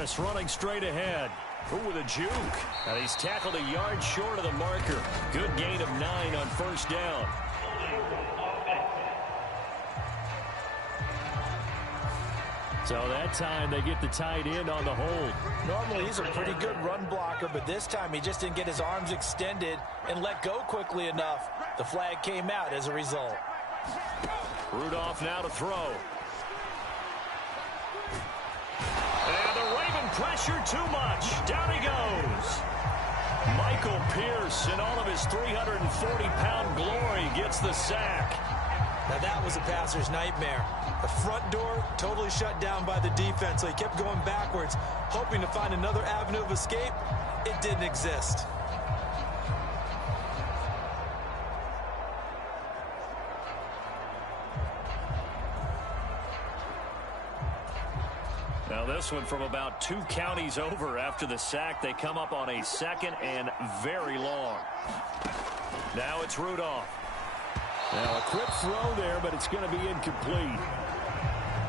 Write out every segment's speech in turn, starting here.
Harris running straight ahead. Ooh, with a juke. And he's tackled a yard short of the marker. Good gain of 9 on first down. So that time they get the tight end on the hold. Normally he's a pretty good run blocker, but this time he just didn't get his arms extended and let go quickly enough. The flag came out as a result. Rudolph now to throw. And the Raven pressure too much. Down he goes. Michael Pierce in all of his 340-pound glory gets the sack. Now that was a passer's nightmare. The front door totally shut down by the defense, so he kept going backwards, hoping to find another avenue of escape. It didn't exist. Now this one from about 2 counties over after the sack. They come up on a 2nd and very long. Now it's Rudolph. Now a quick throw there, but it's going to be incomplete.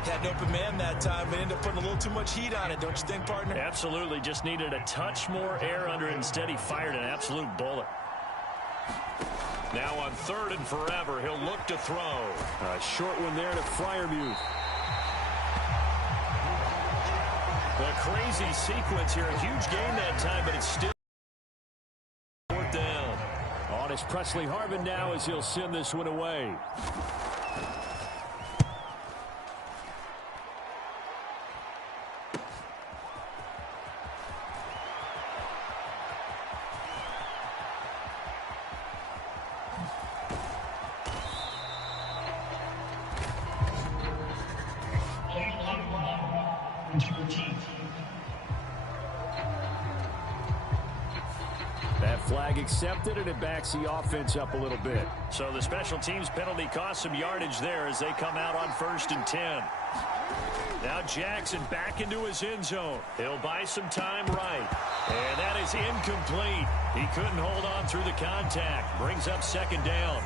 Had an open man that time, but ended up putting a little too much heat on it, don't you think, partner? Absolutely. Just needed a touch more air under it. Instead, he fired an absolute bullet. Now on 3rd and forever, he'll look to throw. A short one there to Freiermuth. A crazy sequence here. A huge game that time, but it's still 4th down. On is Presley Harvin now as he'll send this one away. That flag accepted, and it backs the offense up a little bit. So the special teams penalty cost some yardage there as they come out on 1st and 10. Now Jackson back into his end zone. He'll buy some time right. And that is incomplete. He couldn't hold on through the contact. Brings up 2nd down.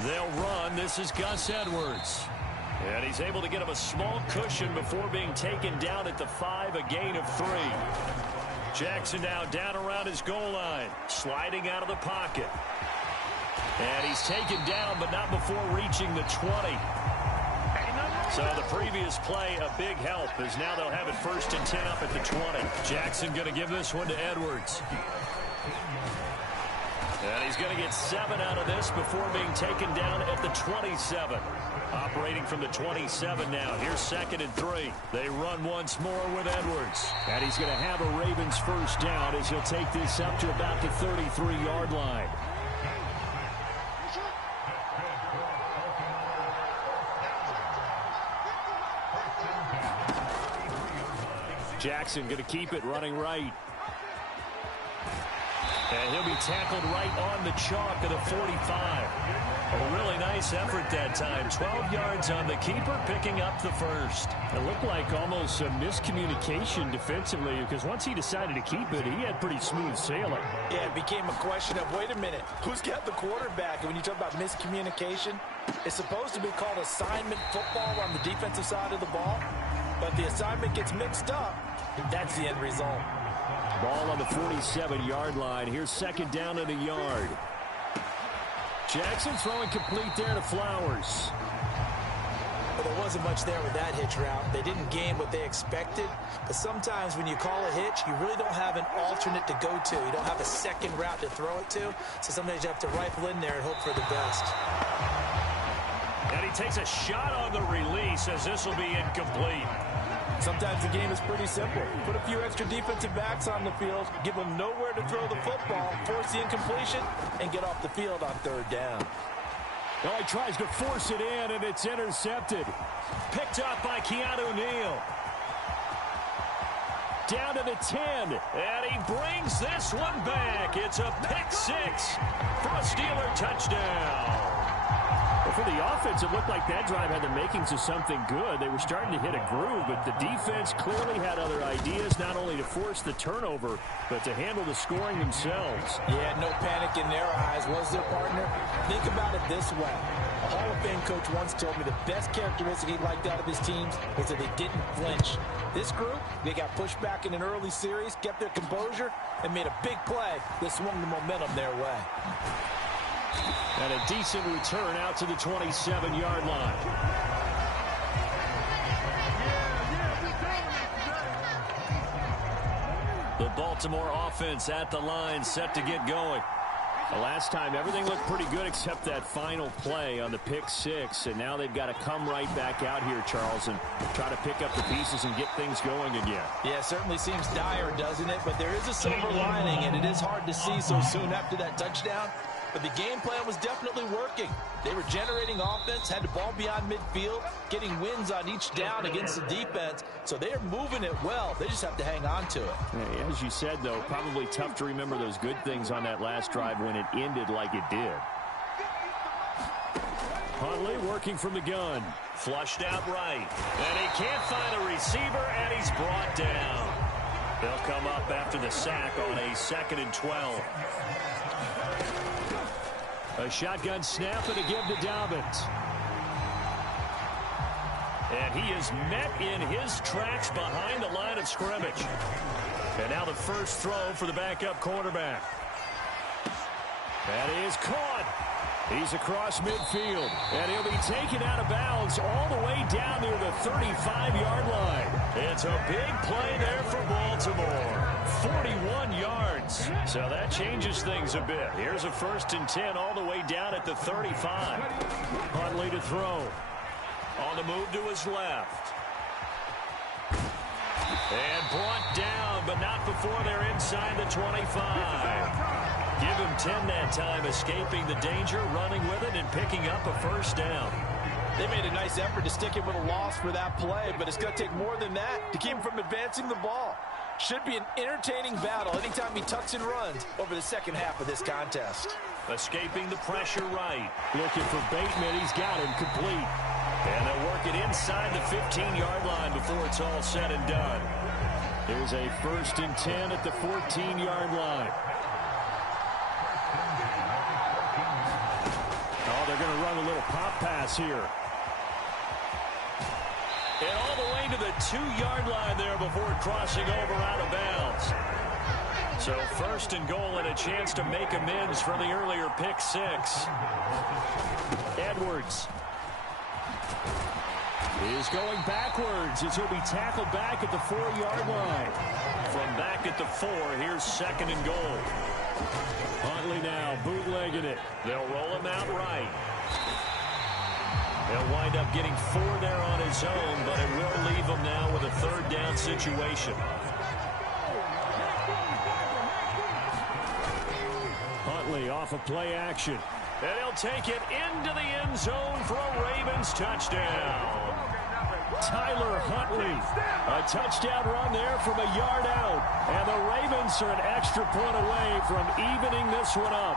They'll run. This is Gus Edwards. And he's able to get him a small cushion before being taken down at the 5, a gain of 3. Jackson now down around his goal line, sliding out of the pocket. And he's taken down, but not before reaching the 20. So the previous play, a big help, as now they'll have it 1st and 10 up at the 20. Jackson going to give this one to Edwards. And he's going to get 7 out of this before being taken down at the 27. Operating from the 27 now. Here's 2nd and 3. They run once more with Edwards. And he's going to have a Ravens 1st down as he'll take this up to about the 33-yard line. Jackson going to keep it running right. And he'll be tackled right on the chalk of the 45. A really nice effort that time. 12 yards on the keeper, picking up the 1st. It looked like almost a miscommunication defensively, because once he decided to keep it, he had pretty smooth sailing. Yeah, it became a question of, wait a minute, who's got the quarterback? And when you talk about miscommunication, it's supposed to be called assignment football on the defensive side of the ball. But the assignment gets mixed up. That's the end result. Ball on the 47-yard line. Here's 2nd down and a yard. Jackson throwing complete there to Flowers. Well, there wasn't much there with that hitch route. They didn't gain what they expected. But sometimes when you call a hitch, you really don't have an alternate to go to. You don't have a second route to throw it to. So sometimes you have to rifle in there and hope for the best. And he takes a shot on the release as this will be incomplete. Sometimes the game is pretty simple. Put a few extra defensive backs on the field, give them nowhere to throw the football, force the incompletion, and get off the field on 3rd down. Well, he tries to force it in, and it's intercepted. Picked up by Keanu Neal. Down to the 10, and he brings this one back. It's a pick 6 for a Steeler touchdown. Well, for the offense, it looked like that drive had the makings of something good. They were starting to hit a groove, but the defense clearly had other ideas, not only to force the turnover, but to handle the scoring themselves. Yeah, no panic in their eyes, was there, partner? Think about it this way. A Hall of Fame coach once told me the best characteristic he liked out of his teams was that they didn't flinch. This group, they got pushed back in an early series, kept their composure, and made a big play that swung the momentum their way. And a decent return out to the 27-yard line. The Baltimore offense at the line, set to get going. The last time, everything looked pretty good except that final play on the pick six. And now they've got to come right back out here, Charles, and try to pick up the pieces and get things going again. Yeah, it certainly seems dire, doesn't it? But there is a silver lining, and it is hard to see so soon after that touchdown. But the game plan was definitely working. They were generating offense, had the ball beyond midfield, getting wins on each down against the defense. So they are moving it well. They just have to hang on to it. Yeah, as you said, though, probably tough to remember those good things on that last drive when it ended like it did. Huntley working from the gun. Flushed out right. And he can't find a receiver, and he's brought down. They'll come up after the sack on a 2nd and 12. A shotgun snap and a give to Dobbins. And he is met in his tracks behind the line of scrimmage. And now the first throw for the backup quarterback. That is caught. He's across midfield. And he'll be taken out of bounds all the way down near the 35-yard line. It's a big play there for Baltimore. 41 yards. So that changes things a bit. Here's a 1st and 10 all the way down at the 35. Huntley to throw. On the move to his left. And brought down, but not before they're inside the 25. Give him 10 that time, escaping the danger, running with it, and picking up a 1st down. They made a nice effort to stick him with a loss for that play, but it's going to take more than that to keep him from advancing the ball. Should be an entertaining battle anytime he tucks and runs over the second half of this contest. Escaping the pressure right. Looking for Bateman. He's got him complete. And they'll work it inside the 15-yard line before it's all said and done. Here's a 1st and 10 at the 14-yard line. Oh, they're going to run a little pop pass here. And all the way to the 2-yard line there before crossing over out of bounds. So 1st and goal and a chance to make amends for the earlier pick six. Edwards is going backwards as he'll be tackled back at the 4-yard line. From back at the 4, here's 2nd and goal. Huntley now bootlegging it. They'll roll him out right. He'll wind up getting 4 there on his own, but it will leave him now with a 3rd down situation. Huntley off of play action. And he'll take it into the end zone for a Ravens touchdown. Tyler Huntley. A touchdown run there from a yard out. And the Ravens are an extra point away from evening this one up.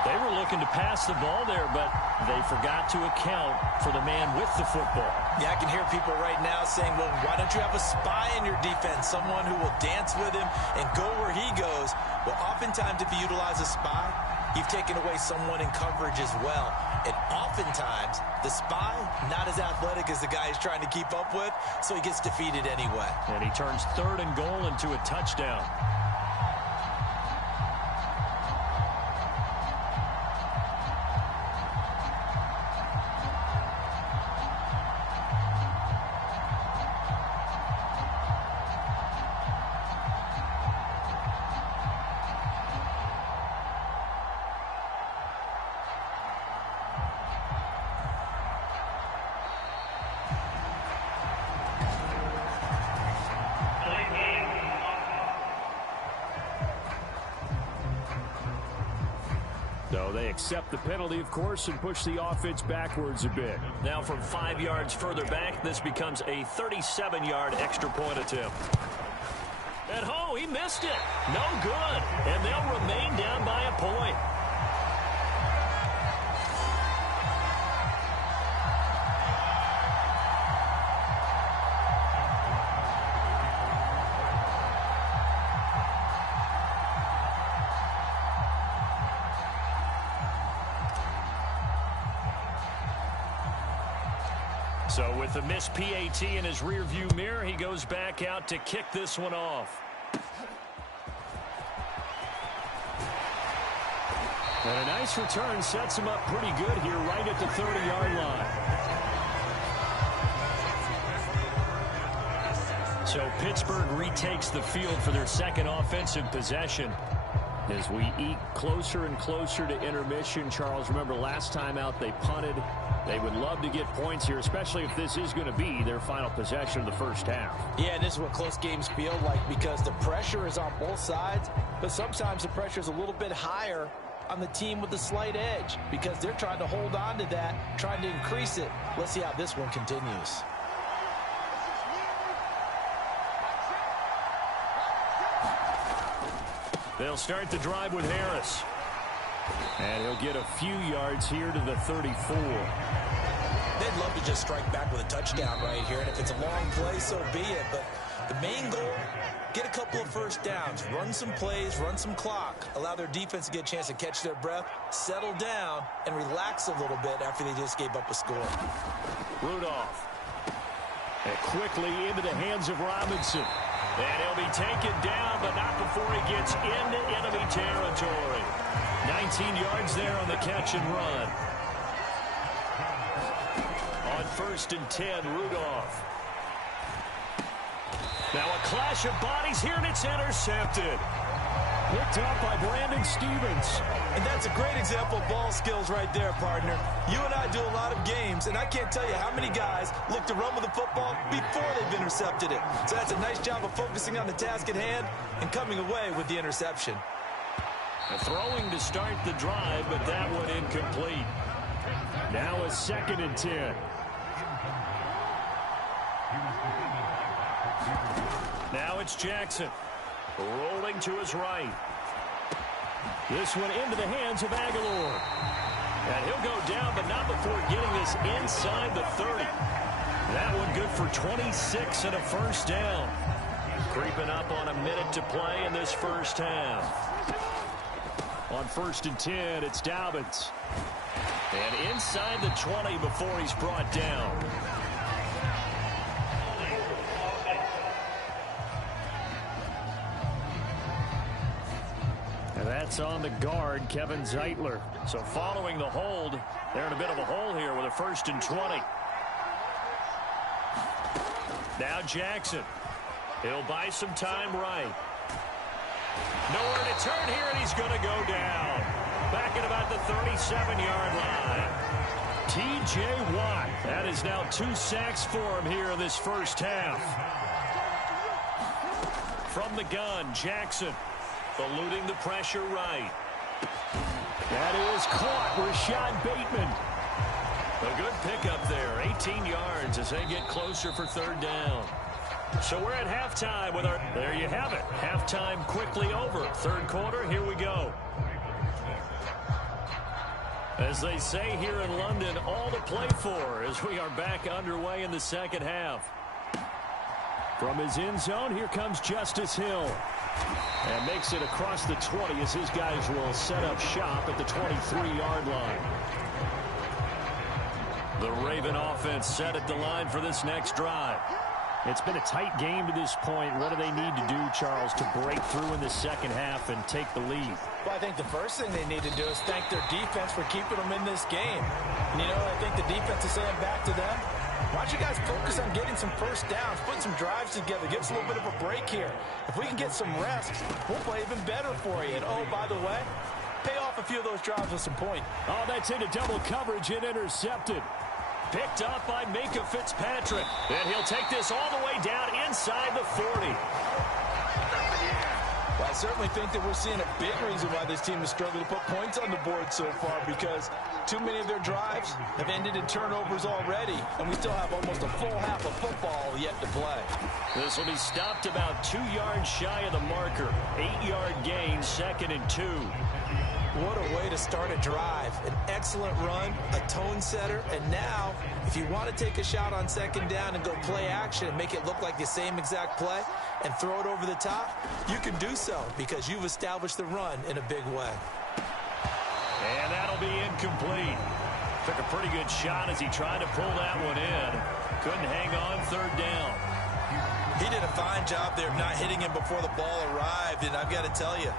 They were looking to pass the ball there, but they forgot to account for the man with the football. Yeah, I can hear people right now saying, well, why don't you have a spy in your defense, someone who will dance with him and go where he goes? Well, oftentimes if you utilize a spy, you've taken away someone in coverage as well. And oftentimes, the spy, not as athletic as the guy he's trying to keep up with, so he gets defeated anyway. And he turns 3rd and goal into a touchdown. So they accept the penalty, of course, and push the offense backwards a bit. Now from 5 yards further back, this becomes a 37-yard extra point attempt. And oh, he missed it. No good. And they'll remain down by a point. So with the missed PAT in his rearview mirror, he goes back out to kick this one off. And a nice return sets him up pretty good here right at the 30-yard line. So Pittsburgh retakes the field for their second offensive possession. As we eke closer and closer to intermission, Charles, remember last time out they punted. They would love to get points here, especially if this is going to be their final possession of the first half. Yeah, and this is what close games feel like because the pressure is on both sides, but sometimes the pressure is a little bit higher on the team with the slight edge because they're trying to hold on to that, trying to increase it. Let's see how this one continues. They'll start the drive with Harris. And he'll get a few yards here to the 34. They'd love to just strike back with a touchdown right here, and if it's a long play, so be it. But the main goal, get a couple of first downs, run some plays, run some clock, allow their defense to get a chance to catch their breath, settle down, and relax a little bit after they just gave up a score. Rudolph. And quickly into the hands of Robinson. And he'll be taken down, but not before he gets into enemy territory. 19 yards there on the catch and run. On 1st and 10, Rudolph. Now a clash of bodies here, and it's intercepted. Picked up by Brandon Stevens. And that's a great example of ball skills right there, partner. You and I do a lot of games, and I can't tell you how many guys look to run with the football before they've intercepted it. So that's a nice job of focusing on the task at hand and coming away with the interception. Throwing to start the drive, but that one incomplete. Now a 2nd and 10. Now it's Jackson. Rolling to his right. This one into the hands of Aguilar. And he'll go down, but not before getting this inside the 30. That one good for 26 and a first down. Creeping up on a minute to play in this first half. On 1st and 10, it's Dobbins. And inside the 20 before he's brought down. And that's on the guard, Kevin Zeitler. So following the hold, they're in a bit of a hole here with a 1st and 20. Now Jackson. He'll buy some time right. Nowhere to turn here, and he's going to go down. Back at about the 37-yard line. T.J. Watt. That is now 2 sacks for him here in this first half. From the gun, Jackson. Eluding the pressure right. That is caught. Rashad Bateman. A good pickup there. 18 yards as they get closer for 3rd down. So we're at halftime with our... There you have it. Halftime quickly over. 3rd quarter, here we go. As they say here in London, all to play for as we are back underway in the 2nd half. From his end zone, here comes Justice Hill. And makes it across the 20 as his guys will set up shop at the 23-yard line. The Raven offense set at the line for this next drive. It's been a tight game to this point. What do they need to do, Charles, to break through in the second half and take the lead? Well, I think the first thing they need to do is thank their defense for keeping them in this game. And, you know, I think the defense is saying back to them, why don't you guys focus on getting some first downs, put some drives together, give us a little bit of a break here. If we can get some rest, we'll play even better for you. And, oh, by the way, pay off a few of those drives with some points. Oh, that's into double coverage and intercepted. Picked up by Minka Fitzpatrick. And he'll take this all the way down inside the 40. Well, I certainly think that we're seeing a big reason why this team has struggled to put points on the board so far, because too many of their drives have ended in turnovers already, and we still have almost a full half of football yet to play. This will be stopped about 2 yards shy of the marker. 8-yard gain, 2nd and 2. What a way to start a drive. An excellent run, a tone setter, and now, if you want to take a shot on 2nd down and go play action and make it look like the same exact play and throw it over the top, you can do so because you've established the run in a big way. And that'll be incomplete. Took a pretty good shot as he tried to pull that one in. Couldn't hang on third down. He did a fine job there of not hitting him before the ball arrived, and I've got to tell you,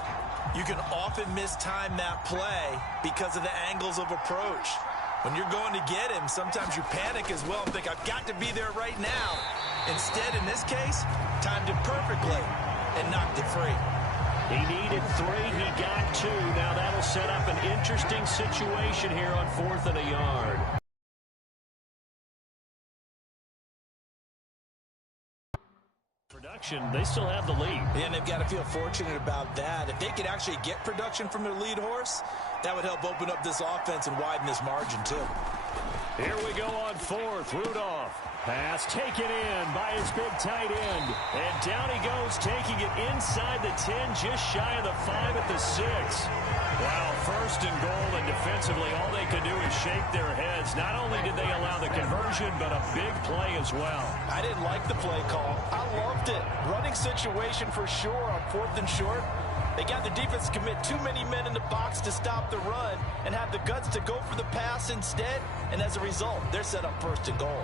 you can often mistime that play because of the angles of approach. When you're going to get him, sometimes you panic as well and think, I've got to be there right now. Instead, in this case, timed it perfectly and knocked it free. He needed 3. He got 2. Now that'll set up an interesting situation here on 4th and a yard. They still have the lead. And they've got to feel fortunate about that. If they could actually get production from their lead horse, that would help open up this offense and widen this margin too. Here we go on 4th. Rudolph. Pass taken in by his big tight end. And down he goes, taking it inside the 10, just shy of the 5 at the 6. Wow, 1st and goal, and defensively all they could do is shake their heads. Not only did they allow the conversion, but a big play as well. I didn't like the play call. I loved it. Running situation for sure on 4th and short. They got the defense to commit too many men in the box to stop the run and have the guts to go for the pass instead. And as a result, they're set up 1st and goal.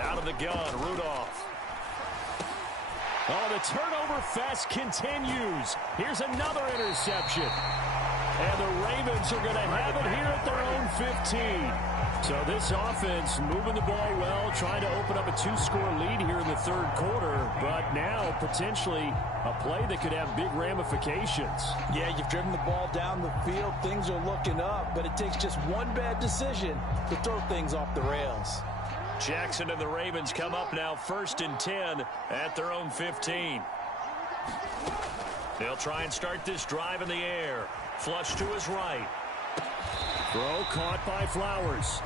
Out of the gun, Rudolph. Oh, the turnover fest continues. Here's another interception. And the Ravens are going to have it here at their own 15. So this offense moving the ball well, trying to open up a 2-score lead here in the 3rd quarter. But now potentially a play that could have big ramifications. Yeah, you've driven the ball down the field. Things are looking up, but it takes just one bad decision to throw things off the rails. Jackson and the Ravens come up now 1st and 10 at their own 15. They'll try and start this drive in the air. Flush to his right. Throw caught by Flowers.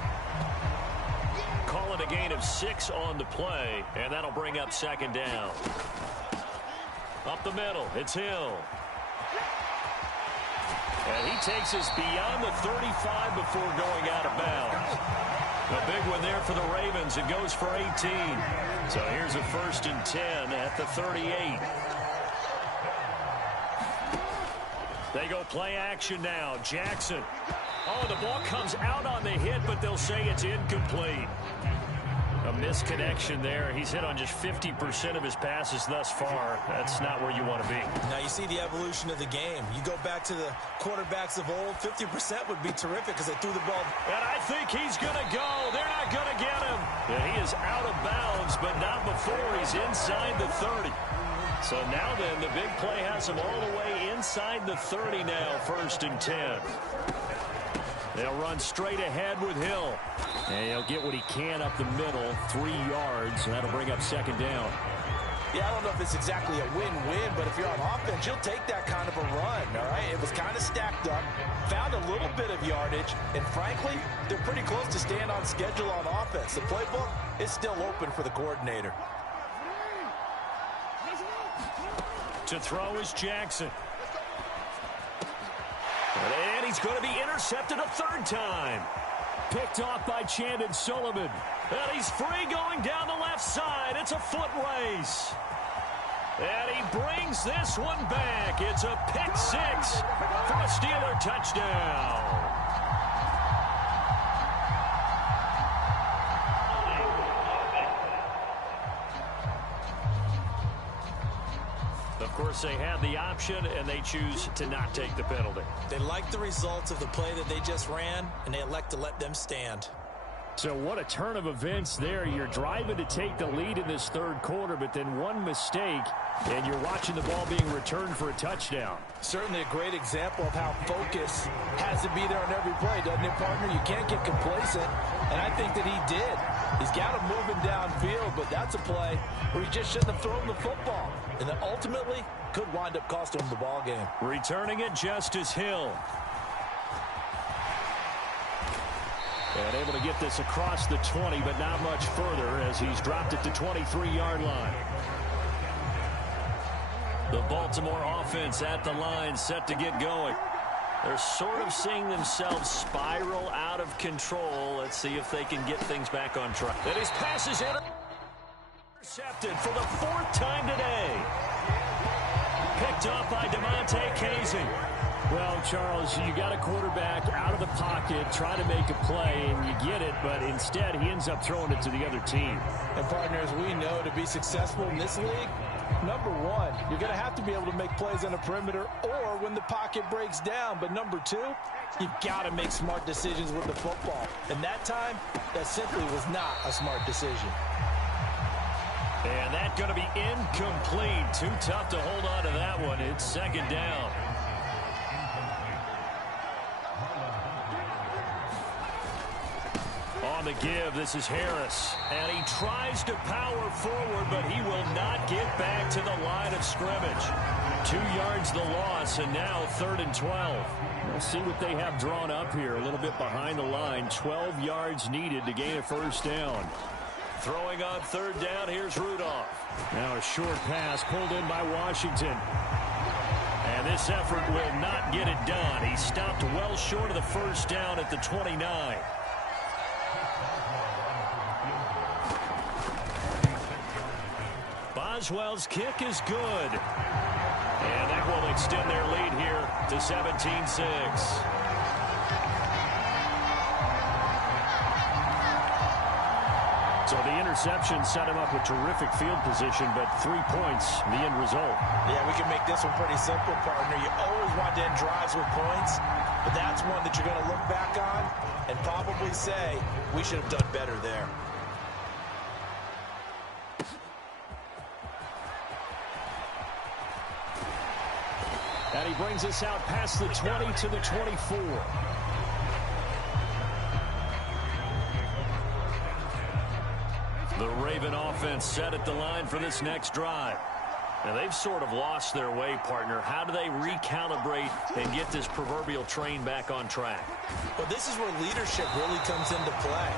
Call it a gain of 6 on the play, and that'll bring up 2nd down. Up the middle, it's Hill. And he takes us beyond the 35 before going out of bounds. A big one there for the Ravens. It goes for 18. So here's a 1st and 10 at the 38. They go play action now. Jackson. Oh, the ball comes out on the hit, but they'll say it's incomplete. A misconnection there. He's hit on just 50% of his passes thus far. That's not where you want to be. Now you see the evolution of the game. You go back to the quarterbacks of old, 50% would be terrific because they threw the ball. And I think he's going to go. They're not going to get him. And he is out of bounds, but not before he's inside the 30. So now then, the big play has him all the way inside the 30 now, 1st and 10. They'll run straight ahead with Hill. And he'll get what he can up the middle, 3 yards. And that'll bring up 2nd down. Yeah, I don't know if it's exactly a win-win, but if you're on offense, you'll take that kind of a run, all right? It was kind of stacked up, found a little bit of yardage, and frankly, they're pretty close to staying on schedule on offense. The playbook is still open for the coordinator. To throw is Jackson. And he's going to be intercepted a 3rd time. Picked off by Chandon Sullivan. And he's free going down the left side. It's a foot race. And he brings this one back. It's a pick 6 for a Steeler touchdown. Of course, they had the option, and they choose to not take the penalty. They like the results of the play that they just ran, and they elect to let them stand. So what a turn of events there. You're driving to take the lead in this 3rd quarter, but then one mistake, and you're watching the ball being returned for a touchdown. Certainly a great example of how focus has to be there on every play, doesn't it, partner? You can't get complacent, and I think that he did. He's got him moving downfield, but that's a play where he just shouldn't have thrown the football. And that ultimately could wind up costing him the ball game. Returning it, Justice Hill. And able to get this across the 20, but not much further as he's dropped it to 23-yard line. The Baltimore offense at the line, set to get going. They're sort of seeing themselves spiral out of control. Let's see if they can get things back on track. And his pass is intercepted for the 4th time today. Picked up by DeMonte Casey. Well, Charles, you got a quarterback out of the pocket, try to make a play, and you get it, but instead he ends up throwing it to the other team. And partners, we know to be successful in this league, number one, you're going to have to be able to make plays on the perimeter or when the pocket breaks down. But number two, you've got to make smart decisions with the football. And that time, that simply was not a smart decision. And that's going to be incomplete. Too tough to hold on to that one. It's 2nd down. On the give, this is Harris. And he tries to power forward, but he will not get back to the line of scrimmage. 2 yards the loss, and now 3rd and 12. We'll see what they have drawn up here. A little bit behind the line. 12 yards needed to gain a 1st down. Throwing on 3rd down, here's Rudolph. Now a short pass pulled in by Washington. And this effort will not get it done. He stopped well short of the 1st down at the 29. Boswell's kick is good. And that will extend their lead here to 17-6. So the interception set him up with terrific field position, but 3 points, the end result. Yeah, we can make this one pretty simple, partner. You always want to end drives with points, but that's one that you're going to look back on and probably say, we should have done better there. And he brings us out past the 20 to the 24. The Raven offense set at the line for this next drive. Now, they've sort of lost their way, partner. How do they recalibrate and get this proverbial train back on track? Well, this is where leadership really comes into play.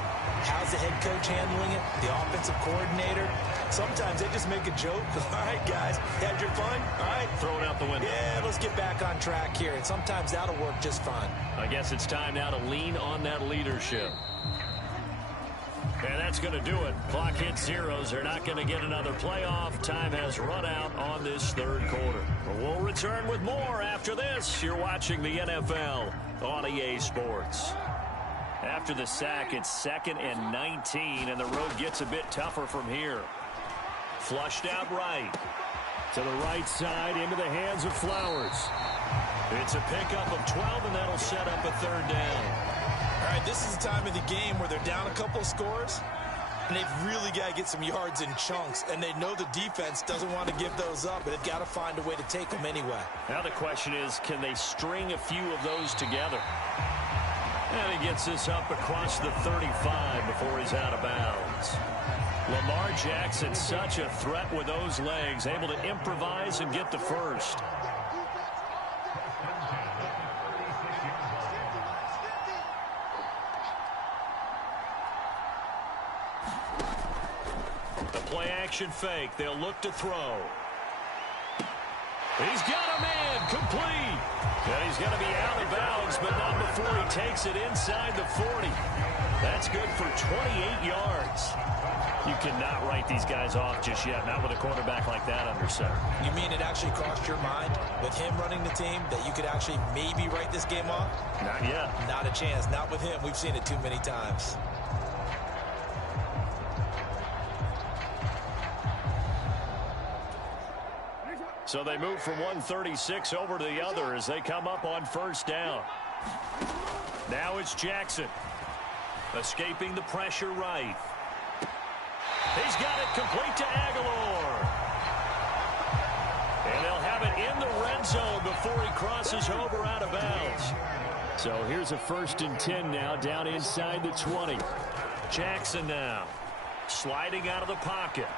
How's the head coach handling it? The offensive coordinator? Sometimes they just make a joke. All right, guys, had your fun? All right. Throw it out the window. Yeah, let's get back on track here. And sometimes that'll work just fine. I guess it's time now to lean on that leadership. And that's going to do it. Clock hits zeros. They're not going to get another playoff. Time has run out on this 3rd quarter. We'll return with more after this. You're watching the NFL on EA Sports. After the sack, it's 2nd and 19, and the road gets a bit tougher from here. Flushed out right. To the right side, into the hands of Flowers. It's a pickup of 12, and that'll set up a 3rd down. All right, this is the time of the game where they're down a couple of scores, and they've really got to get some yards in chunks, and they know the defense doesn't want to give those up, but they've got to find a way to take them anyway. Now the question is, can they string a few of those together? And he gets this up across the 35 before he's out of bounds. Lamar Jackson, such a threat with those legs, able to improvise and get the 1st. Play-action fake. They'll look to throw. He's got a man. Complete. And he's going to be out of bounds, but not before he takes it inside the 40. That's good for 28 yards. You cannot write these guys off just yet, not with a quarterback like that under center. You mean it actually crossed your mind with him running the team that you could actually maybe write this game off? Not yet. Not a chance. Not with him. We've seen it too many times. So they move from 136 over to the other as they come up on 1st down. Now it's Jackson. Escaping the pressure right. He's got it complete to Aguilar. And they'll have it in the red zone before he crosses over out of bounds. So here's a 1st and 10 now down inside the 20. Jackson now sliding out of the pocket.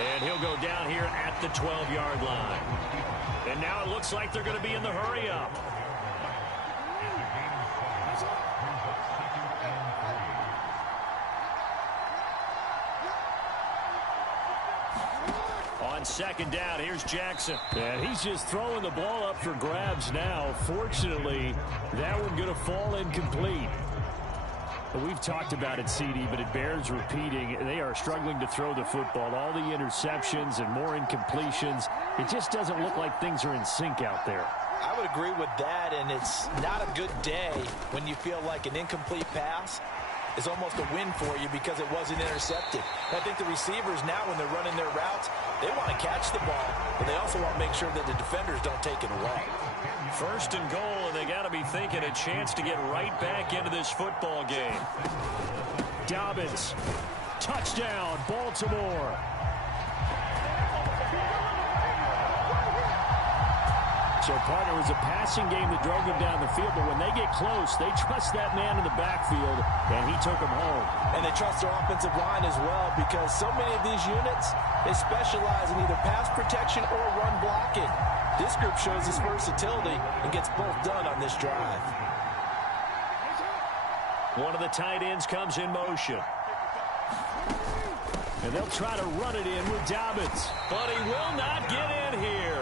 And he'll go down here at the 12-yard line. And now it looks like they're going to be in the hurry-up. On On second down, here's Jackson. And he's just throwing the ball up for grabs now. Fortunately, that one going to fall incomplete. We've talked about it, CD, but it bears repeating. They are struggling to throw the football. All the interceptions and more incompletions. It just doesn't look like things are in sync out there. I would agree with that, and it's not a good day when you feel like an incomplete pass is almost a win for you because it wasn't intercepted. I think the receivers now, when they're running their routes, they want to catch the ball, but they also want to make sure that the defenders don't take it away. First and goal, and they got to be thinking a chance to get right back into this football game. Dobbins, touchdown, Baltimore. So, partner, it was a passing game that drove them down the field, but when they get close, they trust that man in the backfield, and he took them home. And they trust their offensive line as well, because so many of these units, they specialize in either pass protection or run blocking. This group shows its versatility and gets both done on this drive. One of the tight ends comes in motion. And they'll try to run it in with Dobbins. But he will not get in here.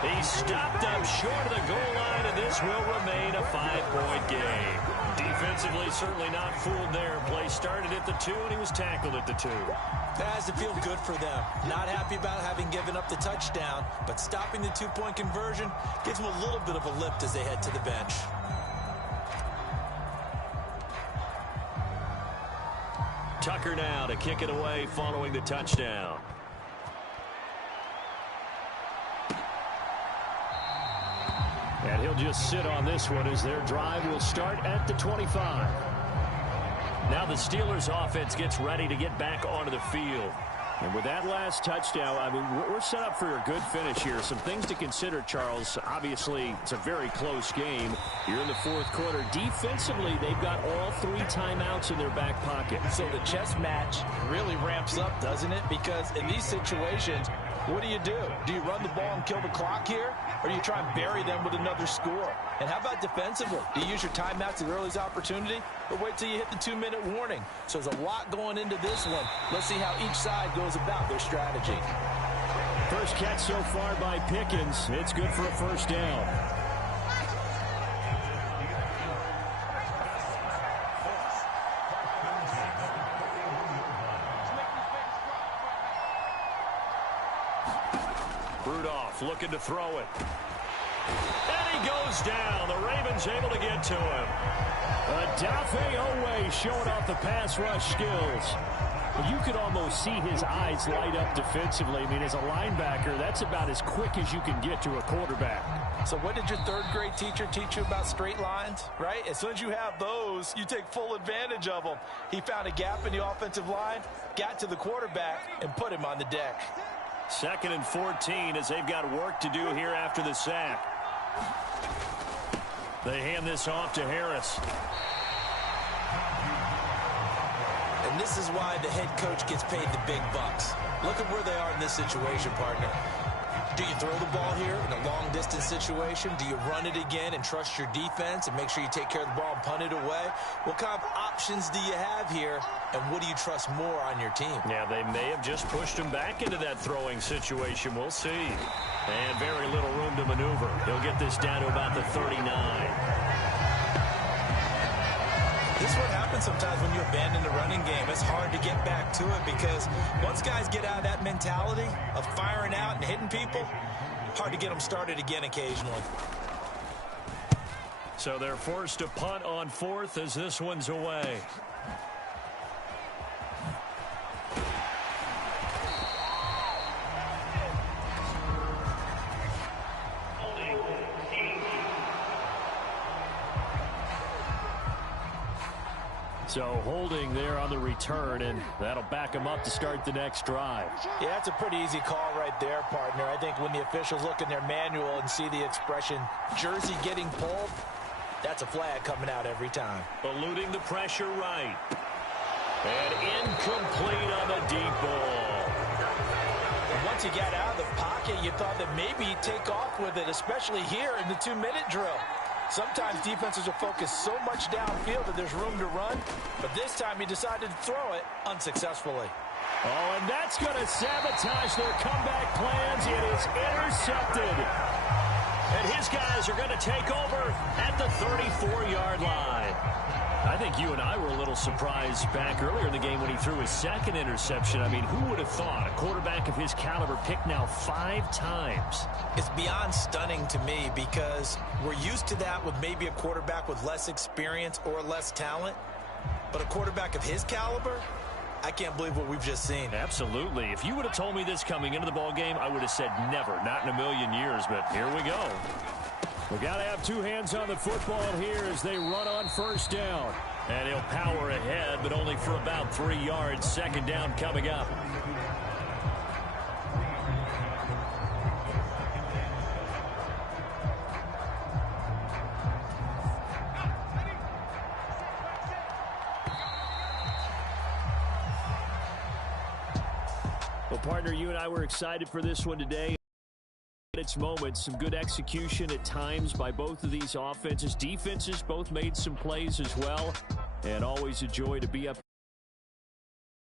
He stopped up short of the goal line, and this will remain a 5-point game. Defensively, certainly not fooled there. Play started at the 2, and he was tackled at the 2. That has to feel good for them. Not happy about having given up the touchdown, but stopping the 2-point conversion gives them a little bit of a lift as they head to the bench. Tucker now to kick it away following the touchdown. And he'll just sit on this one as their drive will start at the 25. Now the Steelers offense gets ready to get back onto the field. And with that last touchdown, I mean, we're set up for a good finish here. Some things to consider, Charles. Obviously, it's a very close game. You're in the fourth quarter. Defensively, they've got all 3 timeouts in their back pocket. So the chess match really ramps up, doesn't it? Because in these situations, what do? Do you run the ball and kill the clock here? Or do you try and bury them with another score? And how about defensively? Do you use your timeouts at the earliest opportunity? Or wait till you hit the 2-minute warning? So there's a lot going into this one. Let's see how each side goes about their strategy. First catch so far by Pickens. It's good for a first down. Rudolph looking to throw it. And he goes down. The Ravens able to get to him. Odafe Oweh showing off the pass rush skills. You could almost see his eyes light up defensively. I mean, as a linebacker, that's about as quick as you can get to a quarterback. So what did your third-grade teacher teach you about straight lines, right? As soon as you have those, you take full advantage of them. He found a gap in the offensive line, got to the quarterback, and put him on the deck. 2nd and 14 as they've got work to do here after the sack. They hand this off to Harris. And this is why the head coach gets paid the big bucks. Look at where they are in this situation, partner. Do you throw the ball here in a long-distance situation? Do you run it again and trust your defense and make sure you take care of the ball and punt it away? What kind of options do you have here, and what do you trust more on your team? Yeah, they may have just pushed him back into that throwing situation. We'll see. And very little room to maneuver. He'll get this down to about the 39. This is what happens sometimes when you abandon the running game. It's hard to get back to it because once guys get out of that mentality of firing out and hitting people, hard to get them started again occasionally. So they're forced to punt on 4th as this one's away. So holding there on the return, and that'll back them up to start the next drive. Yeah, that's a pretty easy call right there, partner. I think when the officials look in their manual and see the expression, jersey getting pulled, that's a flag coming out every time. Eluding the pressure right. And incomplete on the deep ball. And once he got out of the pocket, you thought that maybe he'd take off with it, especially here in the 2-minute drill. Sometimes defenses are focused so much downfield that there's room to run, but this time he decided to throw it unsuccessfully. Oh, and that's going to sabotage their comeback plans. It is intercepted. And his guys are going to take over at the 34-yard line. I think you and I were a little surprised back earlier in the game when he threw his second interception. I mean, who would have thought a quarterback of his caliber picked now 5 times? It's beyond stunning to me because we're used to that with maybe a quarterback with less experience or less talent. But a quarterback of his caliber, I can't believe what we've just seen. Absolutely. If you would have told me this coming into the ball game, I would have said never, not in a million years, but here we go. We got to have 2 hands on the football here as they run on first down. And he'll power ahead, but only for about 3 yards. Second down coming up. Well, partner, you and I were excited for this one today. Its moments, some good execution at times by both of these offenses. Defenses both made some plays as well. And always a joy to be up